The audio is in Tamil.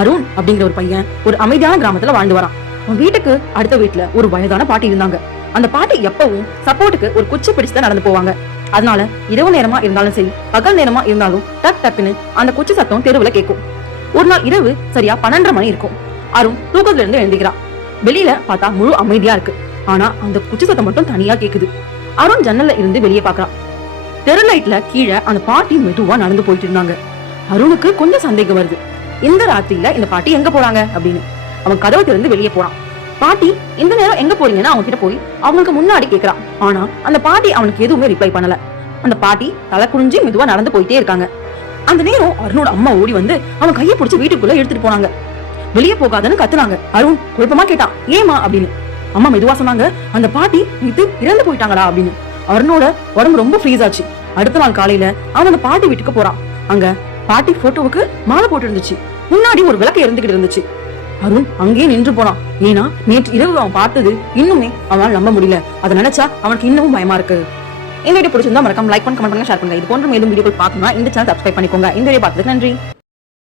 அருண் அப்படிங்கிற ஒரு பையன் ஒரு அமைதியான கிராமத்துல வாழ்ந்து வரான். அவன் வீட்டுக்கு அடுத்த வீட்டுல ஒரு வயதான பாட்டி இருந்தாங்க. அந்த பாட்டி எப்பவும் சப்போர்ட்டுக்கு ஒரு குச்சி பிடிச்சுதான் நடந்து போவாங்க. அதனால இரவு நேரமா இருந்தாலும் சரி, பகல் நேரமா இருந்தாலும் டக் டக்குன்னு அந்த குச்சி சத்தம் தெருவுல கேட்கும். ஒரு நாள் இரவு சரியா 12:30 மணி இருக்கும். அருண் தூக்கத்துல இருந்து எழுந்துக்கிறான். வெளியில பார்த்தா முழு அமைதியா இருக்கு. ஆனா அந்த குச்சி சத்தம் மட்டும் தனியா கேக்குது. அருண் ஜன்னல்ல இருந்து வெளியே பாக்குறான். தெரு லைட்ல கீழே அந்த பாட்டி மெதுவா நடந்து போயிட்டு இருந்தாங்க. அருணுக்கு கொஞ்சம் சந்தேகம் வருது. இந்த ராத்திரியில இந்த பாட்டி எங்க போறாங்க அப்படின்னு அவன் கதவை திறந்து வெளியே போறான். பாட்டி இந்த நேரம் எங்க போறீங்கன்னு அவங்க கிட்ட போய் அவங்களுக்கு முன்னாடி கேக்குறான். ஆனா அந்த பாட்டி அவனுக்கு எதுவுமே ரிப்ளை பண்ணல. அந்த பாட்டி தலை குனிஞ்சு மெதுவா நடந்து போயிட்டே இருக்காங்க. அந்த நேரம் அருணோட அம்மா ஓடி வந்து அவன் கையை பிடிச்சி வீட்டுக்குள்ள எடுத்துட்டு போனாங்க. வெளியே போகாதன்னு கத்துனாங்க. அருண் குழப்பமா கேட்டான், ஏமா அப்படின்னு. அம்மா மெதுவா சொன்னாங்க, அந்த பாட்டி இது இறந்து போயிட்டாங்களா அப்படின்னு. அருணோட உடம்பு ரொம்ப ஃப்ரீஸ் ஆச்சு. அடுத்த நாள் காலையில அவன் அந்த பாட்டி வீட்டுக்கு போறான். அங்க பாட்டி போட்டோவுக்கு மாலை போட்டு இருந்துச்சு. முன்னாடி ஒரு விளக்கு எரிந்துகிட்டு இருந்துச்சு. அருண் அங்கேயே நின்று போனான். ஏன்னா நேற்று இரவு அவன் பார்த்தது இன்னுமே அவனால் நம்ப முடியல. அதை நினைச்சா அவனுக்கு இன்னமும் பயமா இருக்கு. இந்த வீடியோ பிடிச்சிருந்தா மறக்காம லைக் பண்ணி கமெண்ட் பண்ணுங்க, ஷேர் பண்ணுங்க. இது போன்ற மேலும் வீடியோக்கள் பார்க்கணும்னா இந்த சேனல் சப்ஸ்கிரைப் பண்ணிக்கோங்க. இந்த வீடியோ பார்த்ததுக்கு நன்றி.